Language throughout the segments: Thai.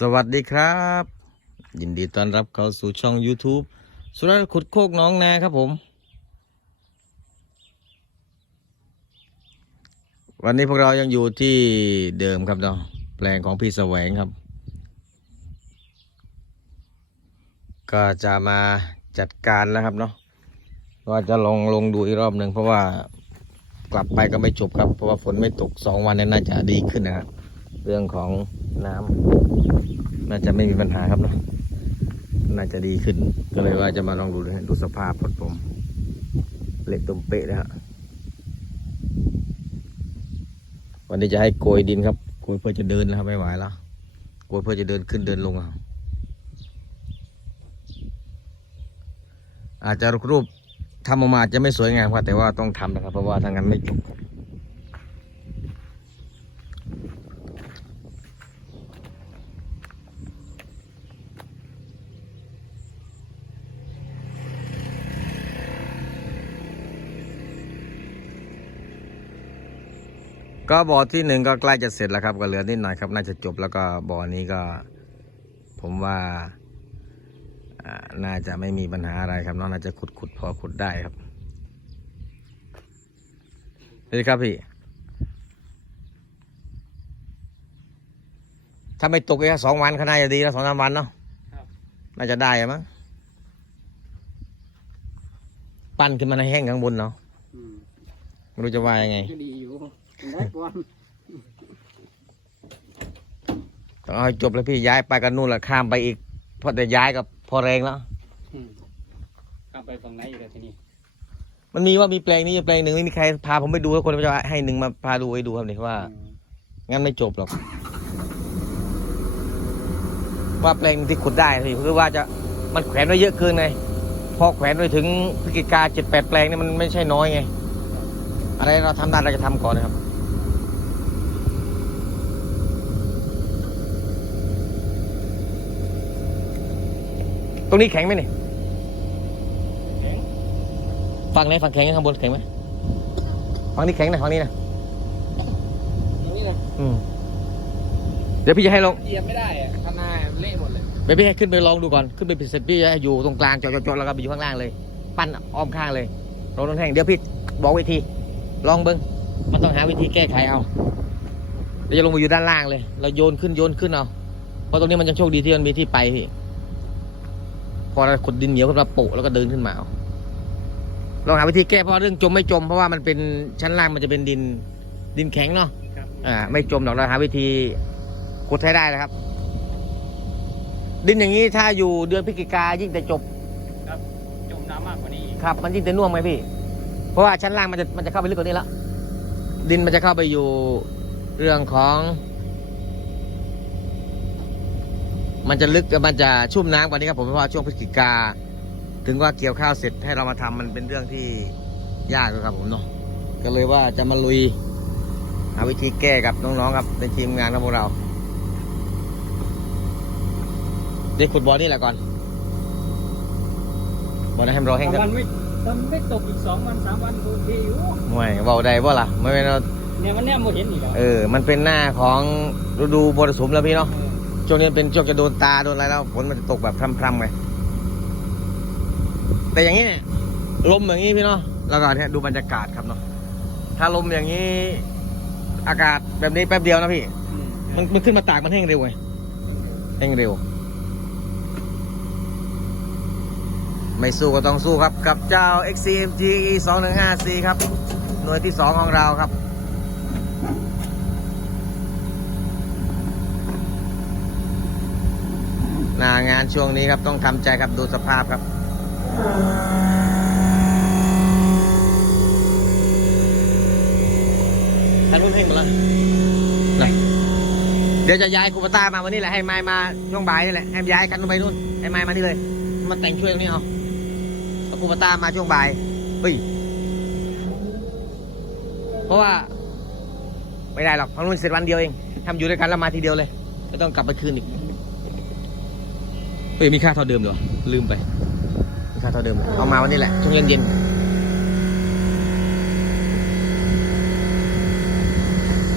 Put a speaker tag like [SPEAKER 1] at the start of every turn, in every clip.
[SPEAKER 1] สวัสดีครับ ยินดีต้อนรับเข้าสู่ช่อง YouTube สุรขุดโคกน้องนาครับผม วันนี้พวกเรายังอยู่ที่เดิมครับเนาะแปลงของพี่แสวงครับ ก็จะมาจัดการแล้วครับเนาะว่าจะลองลงดูอีกรอบหนึ่งเพราะว่ากลับไปก็ไม่จบครับ เพราะว่าฝนไม่ตกสองวันนี้น่าจะดีขึ้นนะครับเรื่องของน้ำ น่าจะไม่มีปัญหาครับเนาะน่าจะดีขึ้น ก็เลยว่าจะมาลองดูนะดูสภาพรถผมเหล็กตมเป๊ะนะฮะวันนี้จะให้โกยดินครับโกยเพื่อจะเดินนะครับไม่ไหวแล้วโกยเพื่อจะเดินขึ้นเดินลงอะอาจจะรูปทำออกมาอาจจะไม่สวยงามครับแต่ว่าต้องทำนะครับ เพราะว่าทางนั้นไม่จบครับ ก็บ่อที่หนึ่งก็ใกล้จะเสร็จแล้วครับ ก็เหลือนิดหน่อยครับ น่าจะจบแล้วก็บ่อนี้ก็ ผมว่าอ่าน่าจะไม่มีปัญหาอะไรครับเน้องน่าจะขุดขุดพอขุดได้ครับนี่ครับพี่ ถ้าไม่ตกแค่สองวันก็น่าจะดีแล้วสองสามวันเนาะ
[SPEAKER 2] ครับ
[SPEAKER 1] น่าจะได้อะมั้งปั้นขึ้นมาในแห้งข้างบนเนาะ
[SPEAKER 2] อืม
[SPEAKER 1] ไม่รู้จะว่ายังไง
[SPEAKER 2] ก็ดีอยู่ ได้ก่อน
[SPEAKER 1] ต้องเอาให้จบแล้วพี่ย้ายไปกันนู่นละข้ามไปอีกเพราะแต่ย้ายกับพอแรงแล้ว
[SPEAKER 2] อืมข้ามไปฝั่งไหนอีกแล้วทีนี้
[SPEAKER 1] มันมีว่ามีแปลงนี้แปลงหนึ่งไม่มีใครพาผมไปดูแล้วคนจะให้หนึ่งมาพาดูให้ดูครับเนี่ยว่า
[SPEAKER 2] อืม
[SPEAKER 1] งั้นไม่จบหรอก ว่าแปลงที่ขุดได้พี่คือว่าจะมันแขวนไว้เยอะเกินไงพอแขวนไปถึงพฤศจิกาเจ็ดแปดแปลงนี่มันไม่ใช่น้อยไง อะไรเราทำได้เราจะทำก่อนนะครับ รงนี้แข็งไหมเนี่ย
[SPEAKER 2] แข็ง
[SPEAKER 1] ฝั่งไหนฝั่งแข็งข้างบนแข็งไหมฝั่งนี้แข็งนะฝั่งนี้นะ
[SPEAKER 2] อย่างนี้นะ
[SPEAKER 1] อืมเดี๋ยวพี่จะให้ลอง
[SPEAKER 2] เหยียบไม่ได้อะข้างหน้าเละหมดเลย
[SPEAKER 1] เดี๋ยวพี่ให้ขึ้นไปลองดูก่อนขึ้นไปเสร็จพี่จะให้อยู่ตรงกลางจอดๆๆแล้วก็ไปอยู่ข้างล่างเลย ปั้นอ้อมข้างเลยลงน้ำแห้งเดี๋ยวพี่บอกวิธี ลองเบิ้งมันต้องหาวิธีแก้ไขเอาเดี๋ยวจะลงมาอยู่ด้านล่างเลย เราโยนขึ้นโยนขึ้นเอาเพราะตรงนี้มันยังโชคดีที่มันมีที่ไปพี่ พอเราขุดดินเหนียวขึ้นมาโปะแล้วก็เดินขึ้นมาเอาลองหาวิธีแก้เพราะเรื่องจมไม่จมเพราะว่ามันเป็นชั้นล่างมันจะเป็นดินดินแข็งเนาะ
[SPEAKER 2] ครับ
[SPEAKER 1] อ่า ไม่จมหรอกเราหาวิธีขุดให้ได้นะครับ ดินอย่างนี้ถ้าอยู่เดือนพฤศจิกายิ่งแต่จบ
[SPEAKER 2] ครับจมน้ำมากกว่านี้อีก
[SPEAKER 1] ครับ มันยิ่งแต่น่วมไหมพี่ เพราะว่าชั้นล่างมันจะมันจะเข้าไปลึกกว่านี้แล้วดินมันจะเข้าไปอยู่เรื่องของ มันจะลึกมันจะชุ่มน้ำกว่านี้ครับผมเพราะว่าช่วงพฤศจิกา ถึงว่าเกี่ยวข้าวเสร็จให้เรามาทำมันเป็นเรื่องที่ยากเลยครับผมเนาะก็เลยว่าจะมาลุยหาวิธีแก้กับน้องๆครับในทีมงานของพวกเราเด็กขุดบอลนี่แหละก่อนบอลให้มันรอแห้ง
[SPEAKER 2] ถ้า
[SPEAKER 1] กัน
[SPEAKER 2] มันไม่ถ้ามันไม่ตกอีกสองวันสามวันโอเคอยู่
[SPEAKER 1] ห่วยเบาได้บ่ล่ะไม่เป็นเรา
[SPEAKER 2] เนี่ยมันเนี่ยโมเห็นอีกแล้ว
[SPEAKER 1] เออมันเป็นหน้าของฤดูมรสุมแล้วพี่เนาะ ช่วงนี้เป็นช่วงจะโดนตาโดนอะไรแล้วฝนมันจะตกแบบพรำๆไงแต่อย่างนี้เนี่ยลมอย่างนี้พี่เนาะแล้วก็เนี่ยดูบรรยากาศครับเนาะถ้าลมอย่างนี้อากาศแบบนี้แป๊บเดียวนะพี่
[SPEAKER 2] อืม
[SPEAKER 1] มันมันขึ้นมาตากมันแห้งเร็วไงแห้งเร็ว ไม่สู้ก็ต้องสู้ครับ กับเจ้า XCMG E 2 1 5 c ครับ หน่วยที่ 2 ของเราครับ หน้างานช่วงนี้ครับต้องทำใจครับดูสภาพครับทันรุ่นเพ่งหมดแล้วนะเดี๋ยวจะย้ายคูปต้ามาวันนี้แหละให้ไม้มาช่วงบ่ายนี่แหละให้ย้ายกันไปนู่นให้ไม้มานี่เลยมันแต่งช่วยตรงนี้เอาเอาคูปต้ามาช่วงบ่ายเฮ้ยเพราะว่า ไม่ได้หรอกพังรุ่นเสร็จวันเดียวเองทำอยู่ด้วยกันแล้วมาทีเดียวเลยไม่ต้องกลับไปคืนอีก เฮ้ยมีค่าเท่าเดิมเหรอ ลืมไป มีค่าเท่าเดิม เอามาวันนี้แหละช่วงเย็นเย็น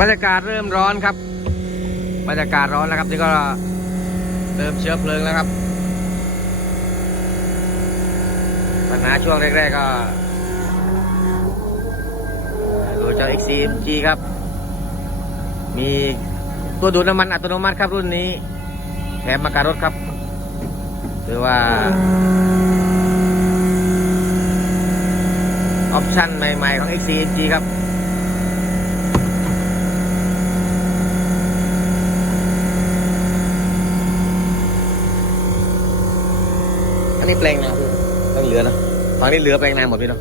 [SPEAKER 1] บรรยากาศเริ่มร้อนครับ บรรยากาศร้อนแล้วครับนี่ก็เติมเชื้อเพลิงแล้วครับ ปัญหาช่วงแรกๆก็ดูเจ้า XCMG ครับ มีตัวดูดน้ำมันอัตโนมัติครับรุ่นนี้แถมมาการรถครับ หรือว่าออปชั่นใหม่ ๆ ของ XCG ครับ อันนี้แปลงนาพี่ต้องเหลือนะฝั่งนี้เหลือแปลงนาหมดพี่เนาะ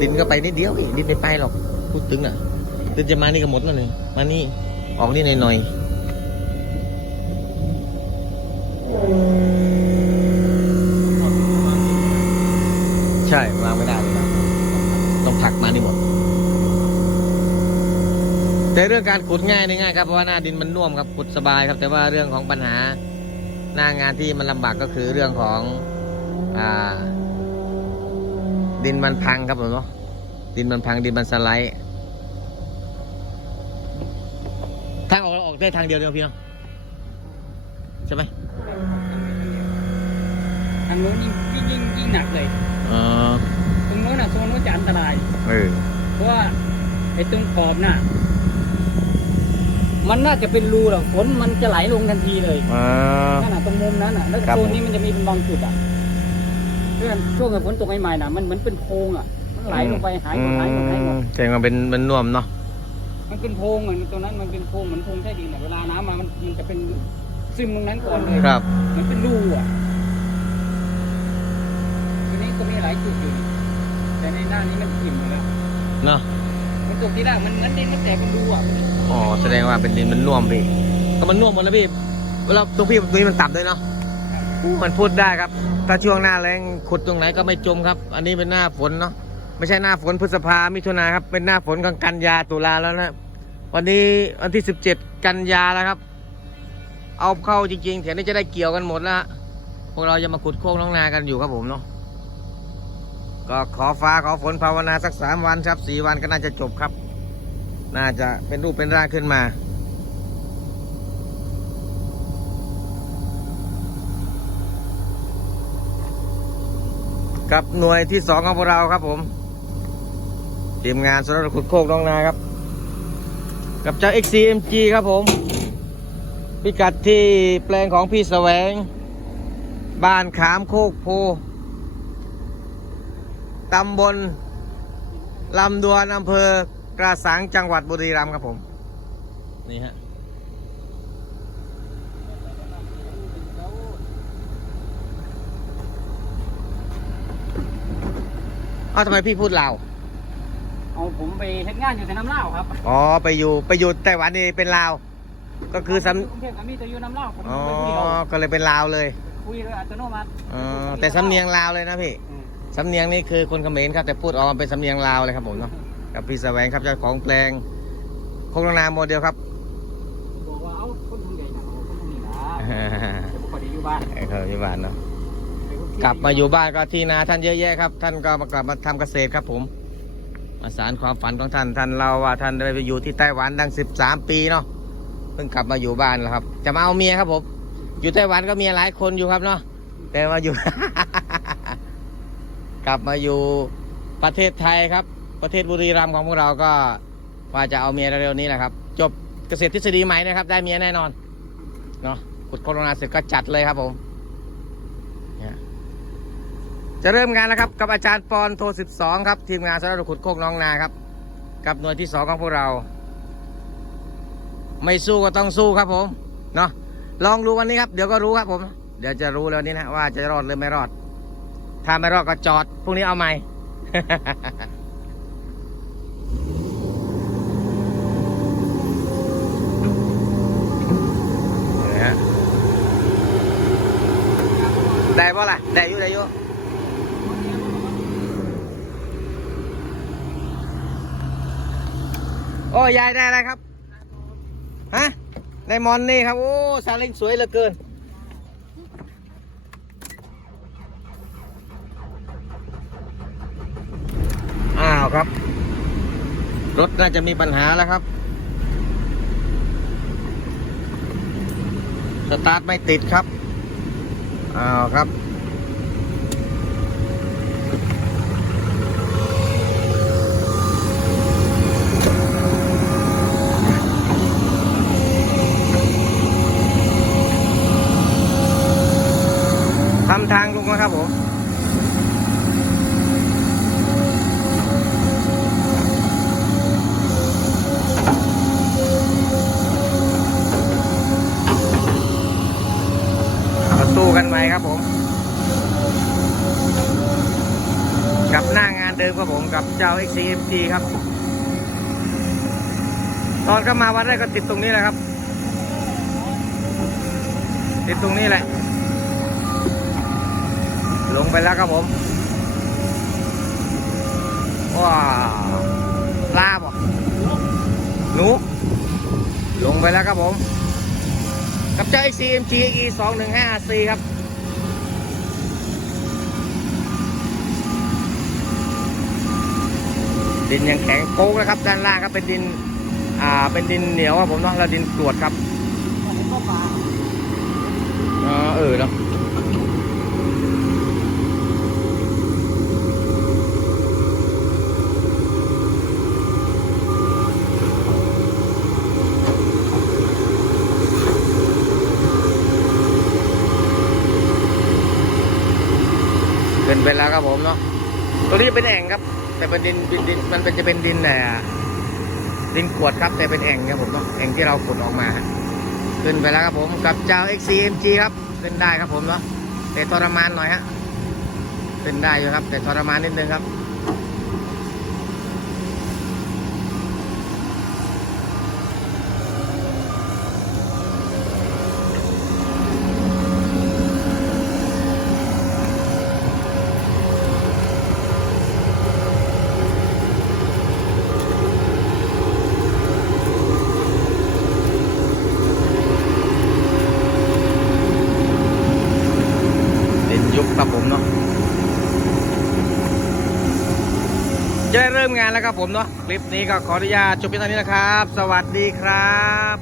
[SPEAKER 1] ดินก็ไปนิดเดียวพี่ดินไม่ไปหรอก พูดถึงอะดินจะมานี่ก็หมดแล้วนี่มานี่ ออกนี่หน่อยๆ ช่วางไม่ได้เลยครับต้องผลักมานี่หมด แต่เรื่องการขุดง่ายนี่ง่ายครับเพราะว่าหน้าดินมันน่วมครับขุดสบายครับ แต่ว่าเรื่องของปัญหาหน้างานที่มันลำบากก็คือเรื่องของอ่า ดินมันพังครับผมเนาะดินมันพังดินมันสไลด์ทางออกเราออกได้ทางเดียวเดียวพี่เนาะใช่ไหม
[SPEAKER 2] ทางโน้นยิ่งยิ่งยิ่งหนักเลย
[SPEAKER 1] อ๋อ
[SPEAKER 2] ตรงโน้นน่ะโซนโน้นจะอันตราย
[SPEAKER 1] เออ
[SPEAKER 2] เพราะว่าไอ้ตรงขอบน่ะ มันน่าจะเป็นรูหรอกฝนมันจะไหลลงทันทีเลย
[SPEAKER 1] อ่า
[SPEAKER 2] นั่นน่ะตรงมุมนั้นน่ะแล้ว
[SPEAKER 1] ครับ
[SPEAKER 2] โซนนี้มันจะมีเป็นบางจุดอะเพื่อนช่วงฝนตกใหม่ๆน่ะมันเหมือนเป็นโพรงอะ มันไหลลงไปหายหมดหายหมดหายหมด
[SPEAKER 1] แสดงว่าเป็นมันน่วมเนาะ
[SPEAKER 2] มันเป็นโพรงเหมือนตรงนั้นมันเป็นโพรงเหมือนโพรงใต้ดินอะเวลาน้ำมามันมันจะเป็นซึมตรงนั้นก่อนเลย
[SPEAKER 1] ครับ
[SPEAKER 2] มันเป็นรูอะทีนี้ ก็มีหลายจุดอยู่ แต่ในหน้านี้มันอิ่มหมดแล้ว
[SPEAKER 1] เนาะ
[SPEAKER 2] มันตกที่แรกมันเหมือนดินมันแตกเป็นรูอะ
[SPEAKER 1] อ๋อแสดงว่าเป็นดินมันน่วมพี่ก็มันน่วมหมดแล้วพี่เวลาตรงพี่ตรงนี้มันต่ำด้วยเนาะมันพูดได้ครับ ถ้าช่วงหน้าแรงขุดตรงไหนก็ไม่จมครับ อันนี้เป็นหน้าฝนเนาะไม่ใช่หน้าฝนพฤษภามิถุนาครับเป็นหน้าฝนกลางกันยาตุลาแล้วนะวันนี้วันที่สิบเจ็ดกันยาแล้วครับ เอาเข้าจริงๆแถวนี้จะได้เกี่ยวกันหมดแล้วฮะพวกเราจะมาขุดโค้งน้องนากันอยู่ครับผมเนาะ ก็ขอฟ้าขอฝนภาวนาสักสามวันครับสี่วันก็น่าจะจบครับ น่าจะเป็นรูปเป็นร่างขึ้นมา กับหน่วยที่สองของพวกเราครับผมทีมงานสำหรับขุดโคกน้องนาครับ กับเจ้า XCMG ครับผม พิกัดที่แปลงของพี่แสวง บ้านขามโคกโพ ตำบลลำดวนอำเภอกระสังจังหวัดบุรีรัมย์ครับผม นี่ฮะเอ้าทำไมพี่พูดลาว
[SPEAKER 2] เอาผมไปเฮ็ดงานอยู่แต่น้ำเล่าวครับ
[SPEAKER 1] อ๋อไปอยู่ไปอยู่ไต้หวันนี่เป็นลาว ก็คือส
[SPEAKER 2] กรุงเทพก็มีแต่อยู่น้ำเล่าวผมำ
[SPEAKER 1] อ๋อ
[SPEAKER 2] ไปผู้เดียว
[SPEAKER 1] ก็เลยเป็นลาวเลย
[SPEAKER 2] คุยโดยอัตโนมัติ
[SPEAKER 1] อ๋อแต่สำเนียงลาวเลยนะพี่
[SPEAKER 2] อืม
[SPEAKER 1] สำเนียงนี่คือคนเขมรครับแต่พูดออกมาเป็นสำเนียงลาวเลยครับผมเนาะกับพี่แสวงครับเจ้าของแปลงโคกนาโมเดลครับ
[SPEAKER 2] บอกว่าเอาคนทางใหญ่นะเอาคนทางนี้นะจะบอกว่าได้อยู่บ้าน
[SPEAKER 1] เออเขาอยู่บ้านเนาะกลับมาอยู่บ้านก็ที่นาท่านเยอะแยะครับ ท่านก็มากลับมาทำเกษตรครับผมมาสารความฝันของท่านท่านเล่าว่าท่านได้ไปอยู่ที่ไต้หวันตั้งสิบสามปีเนาะเพิ่งกลับมาอยู่บ้านแล้วครับ จะมาเอาเมียครับผมอยู่ไต้หวันก็เมียหลายคนอยู่ครับเนาะแต่มาอยู่ กลับมาอยู่ประเทศไทยครับ ประเทศบุรีรัมย์ของพวกเราก็ว่าจะเอาเมียเร็วๆนี้แหละครับ จบเกษตรทฤษฎีใหม่นะครับ ได้เมียแน่นอนเนาะขุดโคโรนาเสร็จก็จัดเลยครับผมจะเริ่มงานแล้วครับกับอาจารย์ปอนโท12 ครับทีมงานสำหรับขุดโคกน้องนาครับ กับหน่วยที่สองของพวกเรา ไม่สู้ก็ต้องสู้ครับผมเนาะลองดูวันนี้ครับ เดี๋ยวก็รู้ครับผม เดี๋ยวจะรู้แล้วนี้นะว่าจะรอดหรือไม่รอด ถ้าไม่รอดก็จอดพรุ่งนี้เอาใหม่ ได้ป่ะล่ะ ได้อยู่ได้อยู่โอ้ยายได้อะไรครับ ฮะ ได้มอนนี่ครับ โอ้ซาเล้งสวยเหลือเกิน อ้าวครับ รถน่าจะมีปัญหาแล้วครับ สตาร์ทไม่ติดครับอ้าวครับ ทำทางลงนะครับผม มาสู้ กันใหม่ครับผม กับหน้างานเดิมครับผมกับเจ้า XCMG ครับ ตอนเข้ามาวันแรกก็ติดตรงนี้แหละครับ ติดตรงนี้แหละ ลงไปแล้วครับผมว้าวลาบอะหนู ลงไปแล้วครับผม กับเจ้า XCMG E 2 1 5 4ครับดินยังแข็งโป๊กนะครับด้านล่างครับเป็นดิน อ่า เป็นดินเหนียวครับผมเนาะแล้วดินกรวดครับ
[SPEAKER 2] ผมก็มา
[SPEAKER 1] อ๋อเออเนาะเป็นไปแล้วครับผมเนาะ จะเป็นแอ่งครับ แต่เป็นดินเป็นดินมันเป็นจะเป็นดินแต่ดินขวดครับ แต่เป็นแอ่งครับผมเนาะแอ่งที่เราขุดออกมา ขึ้นไปแล้วครับผมกับเจ้า XCMG ครับขึ้นได้ครับผมเนาะแต่ทรมานหน่อยฮะขึ้นได้อยู่ครับ แต่ทรมานนิดนึงครับ ดินยุบครับผมเนาะจะได้เริ่มงาน แล้วครับผมเนาะคลิปนี้ก็ขออนุญาตจบเพียงเท่านี้นะครับ สวัสดีครับ